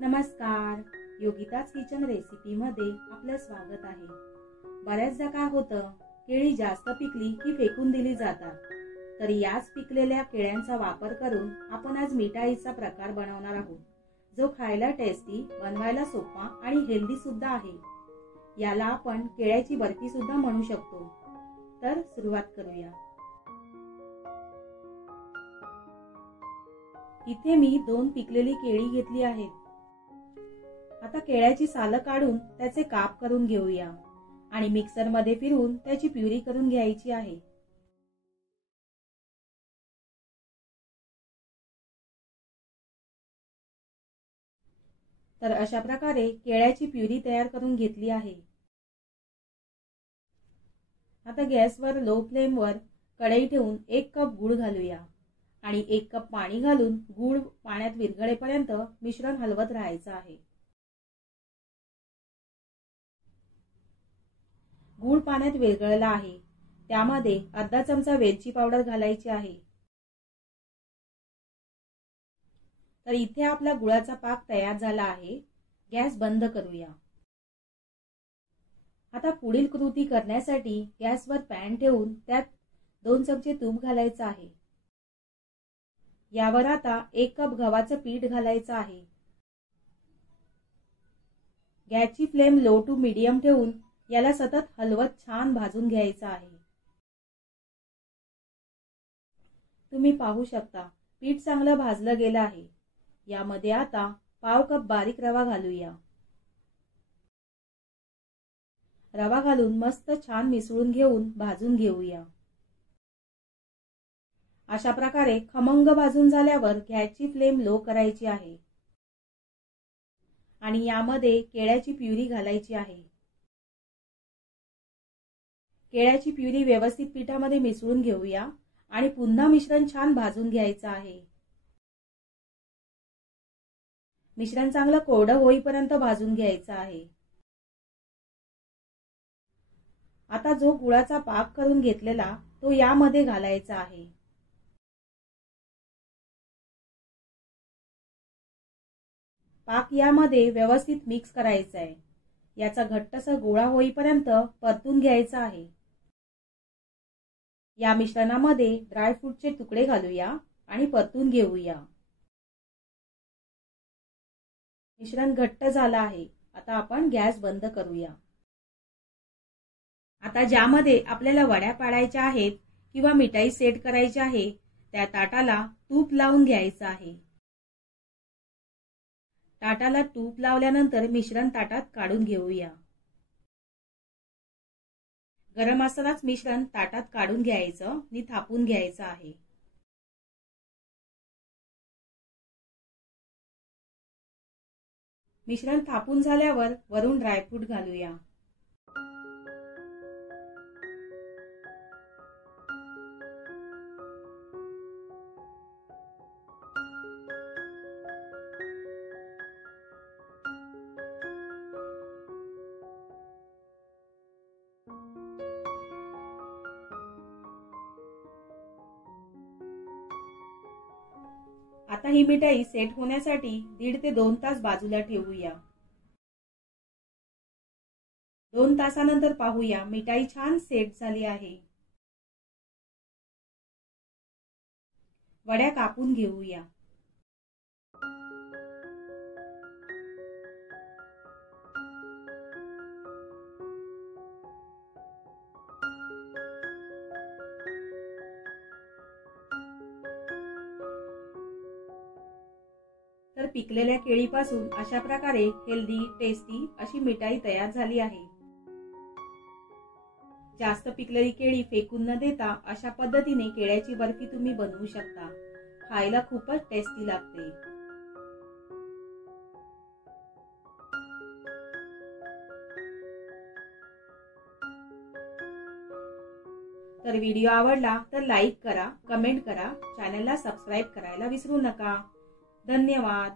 नमस्कार, Yogita's kitchen recipe मध्ये आपलं स्वागत आहे। बऱ्याचदा काय होतं, केळी जास्त पिकली की फेकून दिली जातात। तर याच पिकलेल्या केळ्यांचा वापर करून आपण आज मिठाईचा प्रकार बनवणार आहोत, जो खायला टेस्टी, बनवायला सोपा आणि हेल्दी सुद्धा आहे। याला आपण केळ्याची बर्फी सुद्धा म्हणू शकतो। तर सुरुवात करूया। इथे मी 2 पिकलेली केळी घेतली आहेत। आता केळ्याची सालं काढून त्याचे काप करून घेऊया आणि मिक्सर मध्ये फिरवून त्याची प्युरी करून घ्यायची आहे। तर अशा प्रकारे केळ्याची प्युरी तयार करून घेतली आहे। आता गॅसवर लो फ्लेमवर कढई ठेवून 1 कप गूळ घालूया आणि 1 कप पाणी घालून गूळ पाण्यात विरघळेपर्यंत मिश्रण हलवत राहायचं आहे। गूळ पाण्यात विरघळला आहे, त्यामध्ये अर्धा चमचा वेलची पावडर घालायची आहे। तर इथे आपला गुळाचा पाक तयार झाला आहे। गॅस बंद करूया। आता पुढील कृती करण्यासाठी गॅसवर पॅन ठेवून त्यात 2 चमचे तूप घालायचं आहे। यावर आता 1 कप गव्हाचं पीठ घालायचं आहे। गॅसची फ्लेम लो टू मीडियम ठेवून याला सतत हलवत छान भाजून घ्यायचं आहे। तुम्ही पाहू शकता, पीठ चांगलं भाजलं गेलं आहे। यामध्ये आता पाव कप बारीक रवा घालूया। रवा घालून मस्त छान मिसळून घेऊन भाजून घेऊया। अशा प्रकारे खमंग भाजून झाल्यावर गॅसची फ्लेम लो करायची आहे आणि यामध्ये केळ्याची प्युरी घालायची आहे। केळ्याची प्युरी व्यवस्थित पिठामध्ये मिसळून घेऊया आणि पुन्हा मिश्रण छान भाजून घ्यायचं आहे। मिश्रण चांगलं कोरडं होईपर्यंत भाजून घ्यायचं आहे। आता जो गुळाचा पाक करून घेतलेला तो यामध्ये घालायचा आहे। पाक यामध्ये व्यवस्थित मिक्स करायचा आहे। याचा घट्टसर गोळा होईपर्यंत परतून घ्यायचा आहे। या मिश्रणामध्ये ड्रायफ्रूटचे तुकडे घालूया आणि परतून घेऊया। मिश्रण घट्ट झालं आहे। आता आपण गॅस बंद करूया। आता ज्यामध्ये आपल्याला वड्या पाडायच्या आहेत किंवा मिठाई सेट करायची आहे, त्या ताटाला तूप लावून घ्यायचं आहे। ताटाला तूप लावल्यानंतर मिश्रण ताटात काढून घेऊया। गरम असतानाच मिश्रण ताटात काढून घ्यायचं आणि थापून घ्यायचं आहे। मिश्रण थापून झाल्यावर वरून ड्रायफ्रूट घालूया। आता ही मिठाई सेट होण्यासाठी 1.5 ते 2 तास बाजूला ठेवूया। 2 तासानंतर पाहूया, मिठाई छान सेट झाली आहे। वड्या कापून घेऊया। तर पिकलेल्या केळीपासून अशा प्रकारे हेल्दी, टेस्टी अशी मिठाई तयार झाली आहे। जास्त पिकलेली केळी फेकून न देता अशा पद्धतीने केळ्याची बर्फी तुम्ही बनवू शकता। खायला खूपच टेस्टी लागते। तर व्हिडिओ आवडला तर लाईक करा, कमेंट करा, चॅनलला सबस्क्राइब करायला विसरू नका। धन्यवाद।